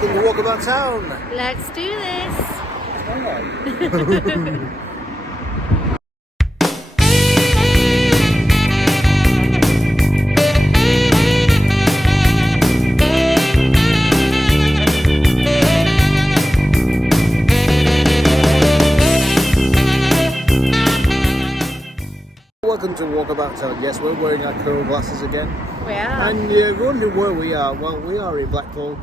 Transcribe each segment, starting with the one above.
welcome to Walk About Town. Let's do this. Welcome to Walk About Town. Yes, we're wearing our cool glasses again. We are. And you're wondering where we are. Well, we are in Blackpool.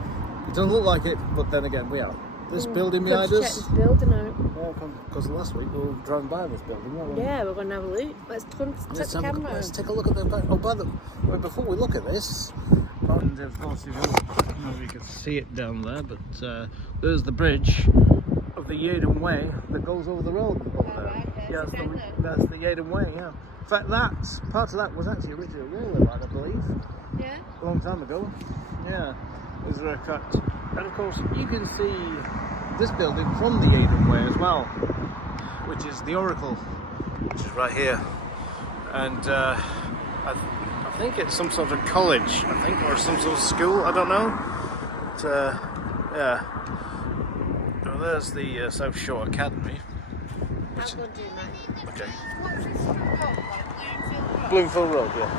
It doesn't look like it, but then again, we are. This building behind us. Check this building out. Yeah, because last week we were driving by this building, weren't we? Yeah, we're going to have a look. Let's take the camera. Let's take a look at the back. Oh, wait, before we look at this, and of course, if you can see it down there, but there's the bridge of the Yaden Way that goes over the road over there. Right, Yeah, that's the Yaden Way. Yeah. In fact, part of that was actually originally a railway line, I believe. Yeah. A long time ago. Yeah. Is there a cut? And of course, you can see this building from the Yaden Way as well, which is the Oracle, which is right here. And I think it's some sort of college, or some sort of school. I don't know. But, yeah. Well, there's the South Shore Academy. I'm going to do that. Okay. What's this called? Bloomfield Road, yeah.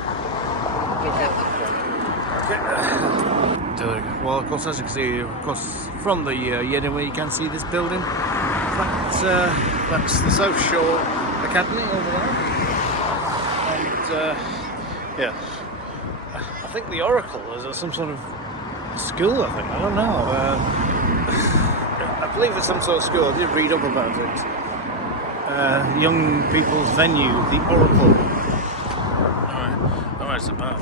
Okay. Well, of course, as you can see, of course, from the Yaden Way, you can see this building. That's the South Shore Academy over there. And yeah, I think the Oracle is some sort of school. I don't know. I believe it's some sort of school. I did read up about it. Young people's venue, the Oracle. Alright, it's about.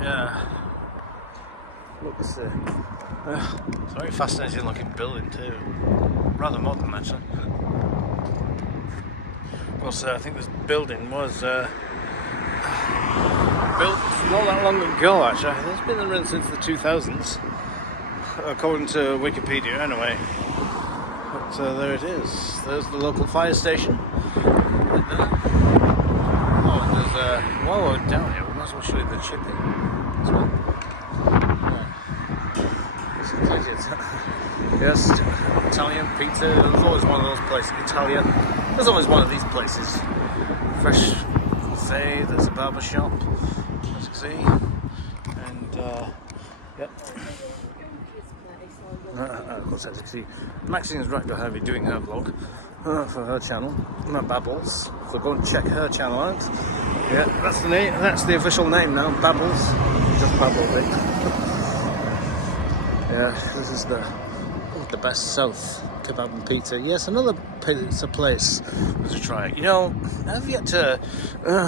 Yeah. Look, it's a very fascinating looking building too. Rather modern, actually. Of course, I think this building was built not that long ago, actually. It's been around since the 2000s, according to Wikipedia, anyway. But there it is. There's the local fire station. Oh, and there's while we're down here, we might as well show you the chipping as well. Yes, Italian pizza. There's always one of those places. Italian. There's always one of these places. Fresh cafe. There's a barber shop, as you can see. And yep. Of course, as you can see, Maxine's right behind me doing her vlog for her channel, Babbles. So go and check her channel out. Yeah, that's the name. That's the official name now, Babbles. Just Babble, right? Yeah, this is the best South kebab and pizza. Yes, another pizza place to try. You know, I've yet to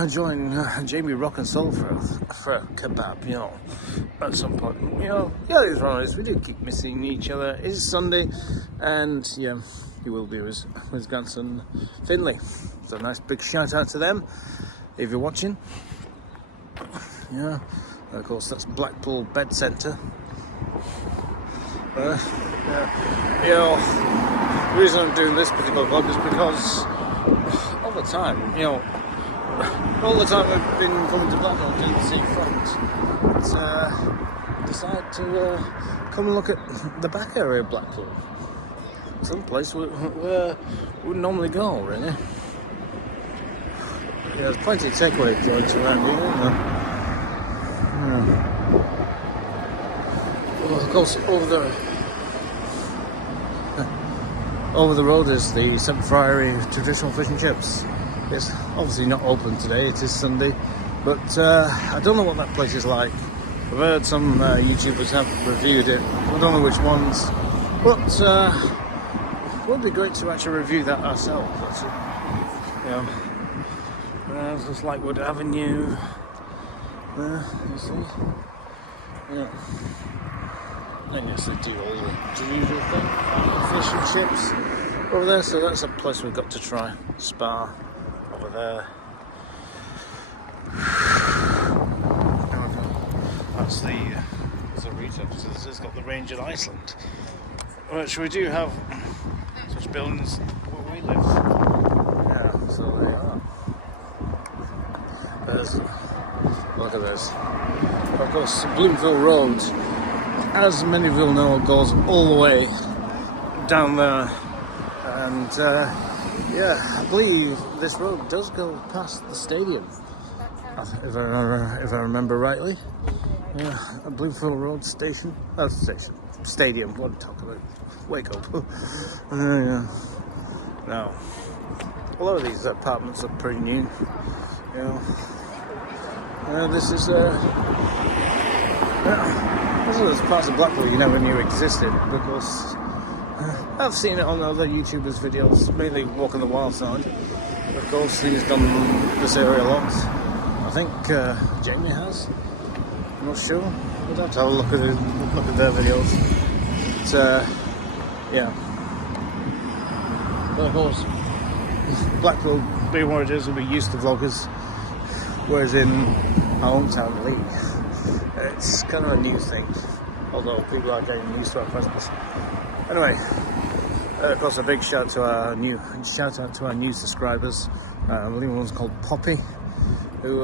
join Jamie Rock and Soul for a kebab. You know, at some point. You know, yeah, it's honest. We do keep missing each other. It's Sunday, and yeah, he will be with his grandson Finley. So a nice big shout out to them if you're watching. Yeah, and of course that's Blackpool Bed Centre. Yeah. You know, the reason I'm doing this particular vlog is because all the time, you know, all the time I've been coming to Blackpool to the seafront, decide to come and look at the back area of Blackpool. Some place where we wouldn't normally go, really. Yeah, there's plenty of takeaway joints around here, isn't there? Yeah. Well, of course, over the road is the St Friary traditional fish and chips. It's obviously not open today, it is Sunday, but I don't know what that place is like. I've heard some YouTubers have reviewed it, I don't know which ones, but it would be great to actually review that ourselves. That's it. Yeah. There's this Lightwood Avenue there, you see. Yeah. And yes, they do all the usual thing, fish and chips over there, so that's a place we've got to try. Spa over there. That's the retail, because it's got the range in Iceland, which we do have such buildings where we live. Yeah, so they are. Look at this. Of course, Bloomfield Road as many of you will know, goes all the way down there. And yeah, I believe this road does go past the stadium, if I remember rightly. Yeah, a Bloomfield Road station. Oh, stadium. What am I talking about? Wake up. Yeah. Now, a lot of these apartments are pretty new. You know, this is parts of Blackpool you never knew existed, because I've seen it on other YouTubers' videos, mainly Walking the Wild Side. Of course, he's done this area a lot. I think Jamie has. I'm not sure. We'd have to have a look at their videos. But, yeah. But of course, Blackpool, being what it is, will be used to vloggers, whereas in our hometown, Lee, it's kind of a new thing. Although people are getting used to our presence. Anyway, of course, a big shout out to our new subscribers. I believe one's called Poppy, who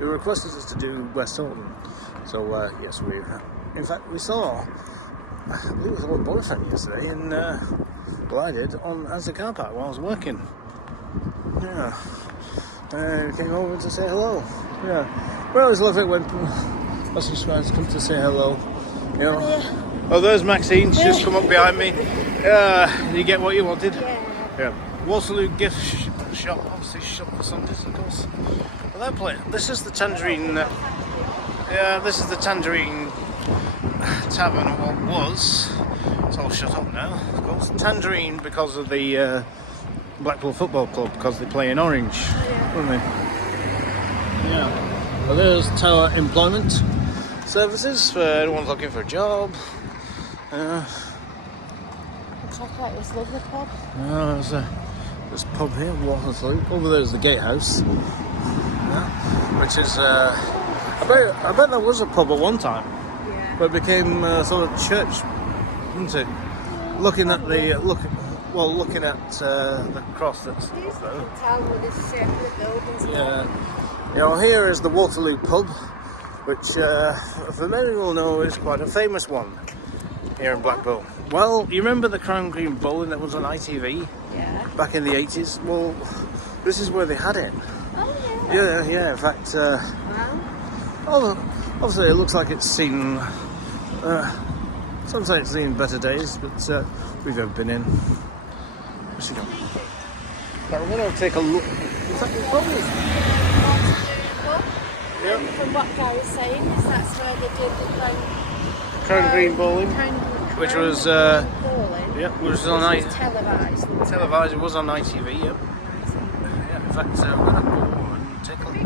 requested us to do West Horton. So yes, in fact we saw, I believe it was Old Boyfriend yesterday, and well, I did as a car park while I was working. Yeah, came over to say hello. Yeah, we always love it when our subscribers come to say hello. You know. Oh, there's Maxine. She's just come up behind me. You get what you wanted. Yeah. Waterloo gift shop, obviously shop for Sundays, of course. Well, that place. This is the Tangerine. This is the Tangerine Tavern, or what was. It's all shut up now, of course. Tangerine because of the Blackpool Football Club, because they play in orange, don't they? Yeah. Well, there's Tower Employment Services for anyone looking for a job. Check out this lovely pub. There's a pub here, Waterloo. Over there's the Gatehouse, which is I bet there was a pub at one time, but it became sort of church, didn't it? Looking at the looking at the cross that's there. Yeah, you know, here is the Waterloo pub, which for many will know is quite a famous one here in Blackpool. Well, you remember the Crown Green Bowling that was on ITV back in the 80s? Well, this is where they had it. Oh, yeah. In fact, obviously it looks like it's seen, some say it's seen better days, but we've never been in. What's she doing? But we're going to take a look. Is that the pub? Yeah. From what Guy was saying, is that's where they did the Crown Green Bowling, which was was on televised. Televised. It was on ITV. Yep. Yeah. In fact, we're gonna go and take a look.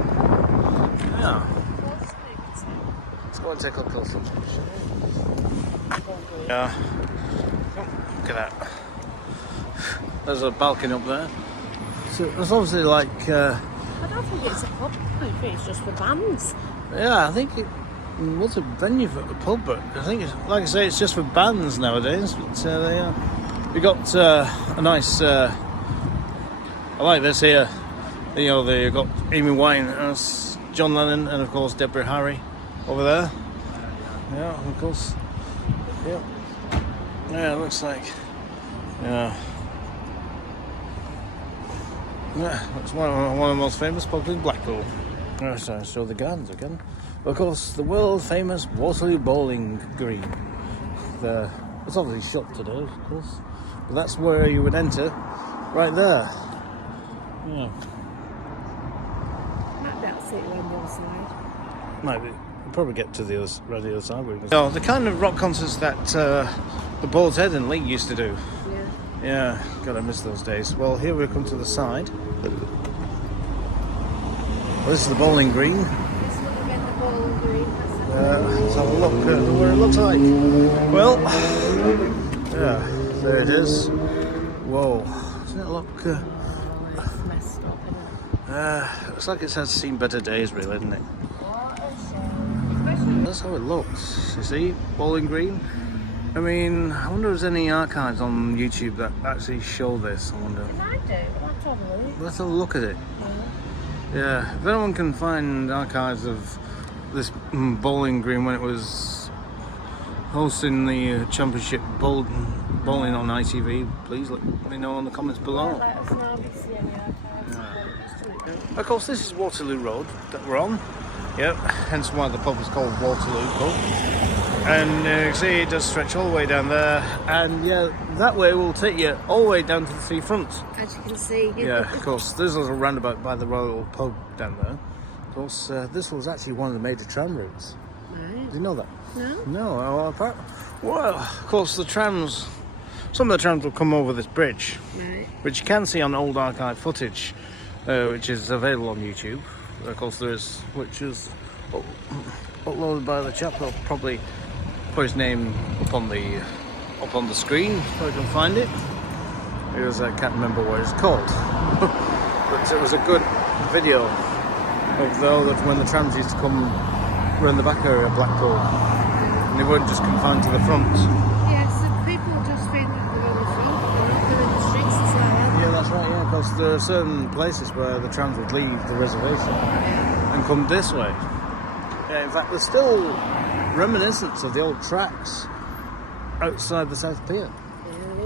Yeah. Let's go and take a closer look. Yeah. Look at that. There's a balcony up there. So it's obviously like. I don't think it's a pub. I think it's just for bands. Yeah, I think it was a venue for a pub, but I think it's, like I say, it's just for bands nowadays. But we got a nice. I like this here. You know, they got Amy Winehouse, John Lennon, and of course Deborah Harry over there. Yeah, of course. Yeah. Yeah, it looks like. Yeah. Yeah, it's one of the most famous pubs in Blackpool. So the gardens again. Of course, the world famous Waterloo Bowling Green. It's obviously shut today, of course, but that's where you would enter, right there. Yeah. Might be able to see it around the other side. Might be. We'll probably get to the other side. So the kind of rock concerts that the Boar's Head and Lee used to do. Yeah, God, I miss those days. Well, here we come to the side. Well, this is the bowling green. Let's look again at the bowling green. Let's have a look at what it looks like. Well, yeah, there it is. Whoa, doesn't it look... It's messed up, isn't it? Looks like it's had seen better days, really, isn't it? That's how it looks, you see, bowling green. I mean, I wonder if there's any archives on YouTube that actually show this, I wonder. It might do. Let's have a look at it. Yeah, if anyone can find archives of this bowling green when it was hosting the championship bowling on ITV, please let me know in the comments below. Let us know if you see any archives. Of course, this is Waterloo Road that we're on. Yep, hence why the pub is called Waterloo Pub. And you can see it does stretch all the way down there. And yeah, that way will take you all the way down to the seafront. As you can see. Yeah, of course, there's a little roundabout by the Royal Pub down there. Of course, this was actually one of the major tram routes. Right. Did you know that? No. No, well, of course, the trams, some of the trams will come over this bridge, Right. which you can see on old archive footage, which is available on YouTube. Of course, which is uploaded by the chap. I'll probably put his name up on the screen so I can find it. Because I can't remember what it's called, but it was a good video of when the trams used to come around the back area of Blackpool, and they weren't just confined to the front. Yeah, so people just think that they're on the front, they're in the streets as well. Yeah, that's right, yeah, because there are certain places where the trams would leave the reservation and come this way. Yeah, in fact, there's still reminiscence of the old tracks outside the South Pier,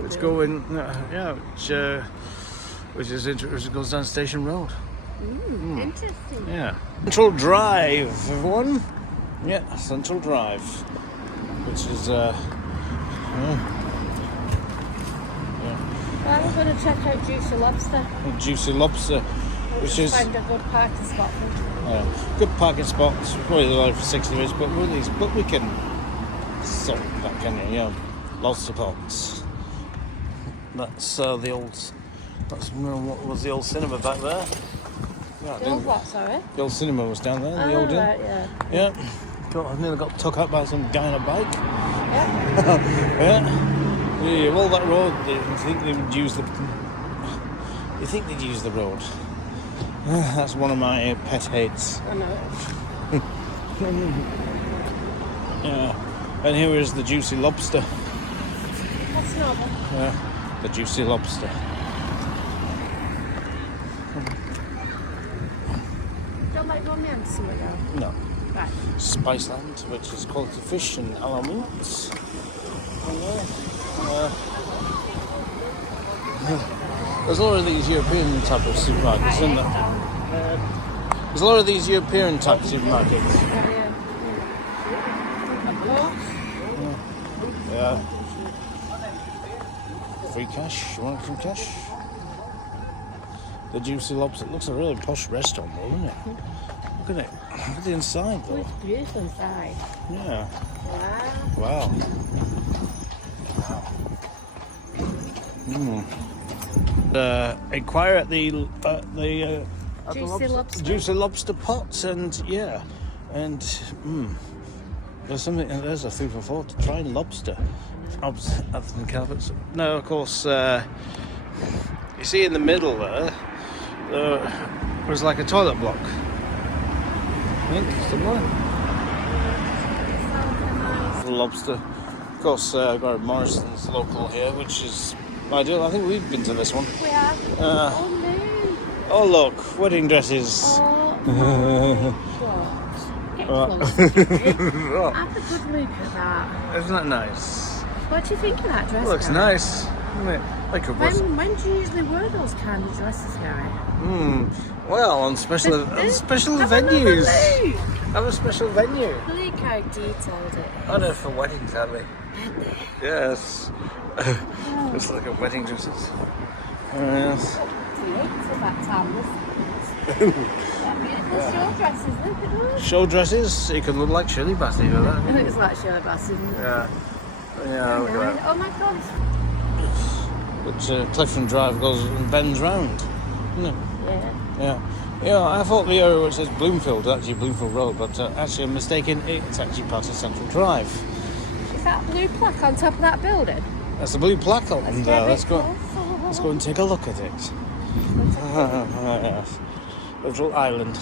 which go in, which goes down Station Road. Interesting. Yeah. Central Drive, everyone. Yeah, Central Drive, which is Well, we're going to check out Juicy Lobster. Juicy Lobster, which is Find a good parking spot. good parking spots. Probably like for 60 minutes, but we can sort that, can you? Yeah, lots of pots. That's the old. What was the old cinema back there? Yeah, The old what, sorry? the old cinema was down there. The old inn. Right, yeah. Yeah. I nearly got took out by some guy on a bike. Yeah. Yeah. Well, that road. You think they would use the? You think they'd use the road? That's one of my pet hates. I know. Yeah. And here is the Juicy Lobster. What's normal? Yeah. The Juicy Lobster. Don't like romance, do you? No. Right. Spiceland, which is quality fish and halal meats. There's a lot of these European type of supermarkets, isn't there? There's a lot of these European type supermarkets. Yeah. Free cash? You want free cash? The Juicy Lobster. It looks a really posh restaurant, though, doesn't it? Look at it. Look at the inside, though. It's beautiful inside. Yeah. Wow. Wow. Inquire at the Juicy Lobster. Juicy Lobster pots, and there's a food for thought. Try lobster. Other than carpets. No, of course. You see in the middle there was like a toilet block. I think somewhere. Lobster. Of course, got Morrison's local here, which is ideal. I think we've been to this one. We have. Oh look, wedding dresses. Oh, get close. Have a good look at that. Isn't that nice? What do you think of that dress? Looks Gary? nice, doesn't it? Like a When do you usually wear those kind of dresses, Gary? Well, on special Have venues. another look. Have a special venue. Look how detailed it is. I know, for weddings, aren't they? Yes. Just like a wedding dresses. Yes. That time, beautiful show dresses, look at those. Show dresses, you can look like Shirley Bassey with that. It looks like show dresses, isn't it? Yeah, look at that. Oh my god. But Clifton Drive goes and bends round, isn't it? Yeah. Yeah, I thought the area which says Bloomfield is actually Bloomfield Road, but actually I'm mistaken, it's actually part of Central Drive. Is that blue plaque on top of that building? That's the blue plaque on there. Let's go Let's and take a look at it. Yes. Little island.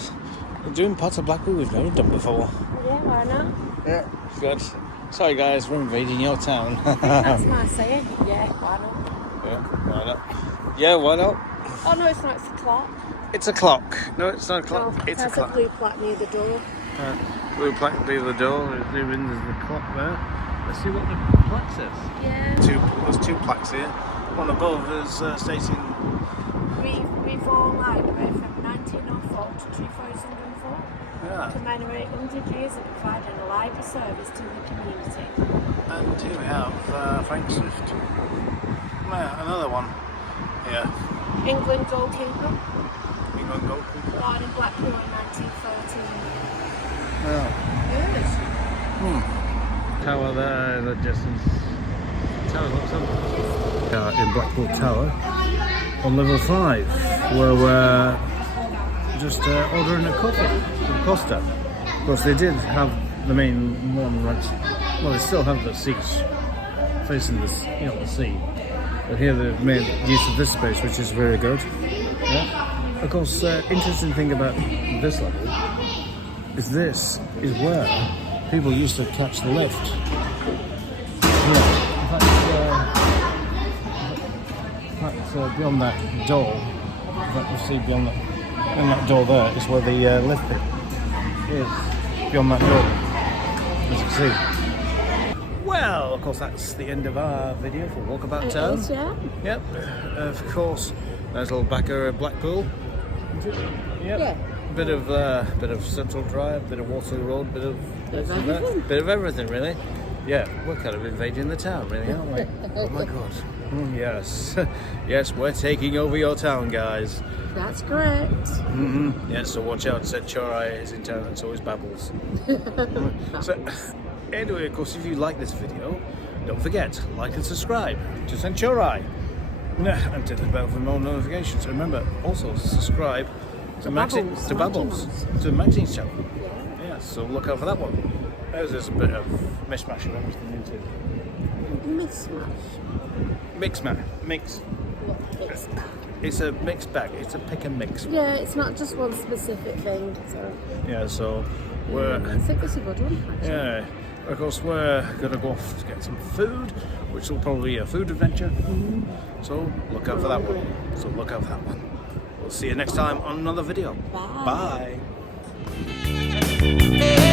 We're doing parts of Blackpool we've never done before. Yeah, why not? Yeah, good. Sorry guys, we're invading your town. That's my saying. Yeah, why not? Yeah, why not? Yeah, why not? Oh no, it's not, it's the clock. It's a clock. No, it's not a clock. No, it's a there's clock. blue plaque near the door. Blue plaque near the door. There's the clock there. Let's see what the plaque says. Yeah. There's two plaques here. One above is stating Reform Library from 1904 to 2004. yeah. Commemorate 100 years of providing a library service to the community. And here we have Frank Swift. Yeah, another one. Yeah. England goalkeeper. England goalkeeper. Born in Blackpool in 1913. Yeah. Yes. Tower there in the distance. Tower looks up. In Blackpool Tower on level 5, where we're just ordering a coffee from Costa. Of course, they did have the main one right. Well, they still have the seats facing the sea. But here they've made use of this space, which is very good. Yeah. Of course, interesting thing about this level is this is where people used to catch the lift. Yeah. In fact, beyond that door, you see beyond that door there is where the lift pit is. Beyond that door, as you see. Well, of course, that's the end of our video for Walkabout Town. Yeah. Yep. Of course, there's a little backer of Blackpool. Yep. Yeah. Bit of Central Drive, bit of Waterloo Road, bit of everything. Bit of everything, really. Yeah, we're kind of invading the town, really, aren't we? Oh my God. Yes, yes, we're taking over your town, guys. That's correct. Yeah, so watch out. Centuri is in town, and so is Babbles. So, anyway, of course, if you like this video, don't forget, like and subscribe to Centuri. And to the bell for more notifications. And remember, also subscribe to Maxine's channel. Yeah, so look out for that one. There's a bit of mishmash of everything into mix. It's a mixed bag. It's a pick and mix. Yeah, it's not just one specific thing. So. Yeah, so we're. I think it's a good one. Actually. Yeah. Of course, we're gonna go off to get some food, which will probably be a food adventure. So look out for that one. We'll see you next time on another video. Bye. Bye.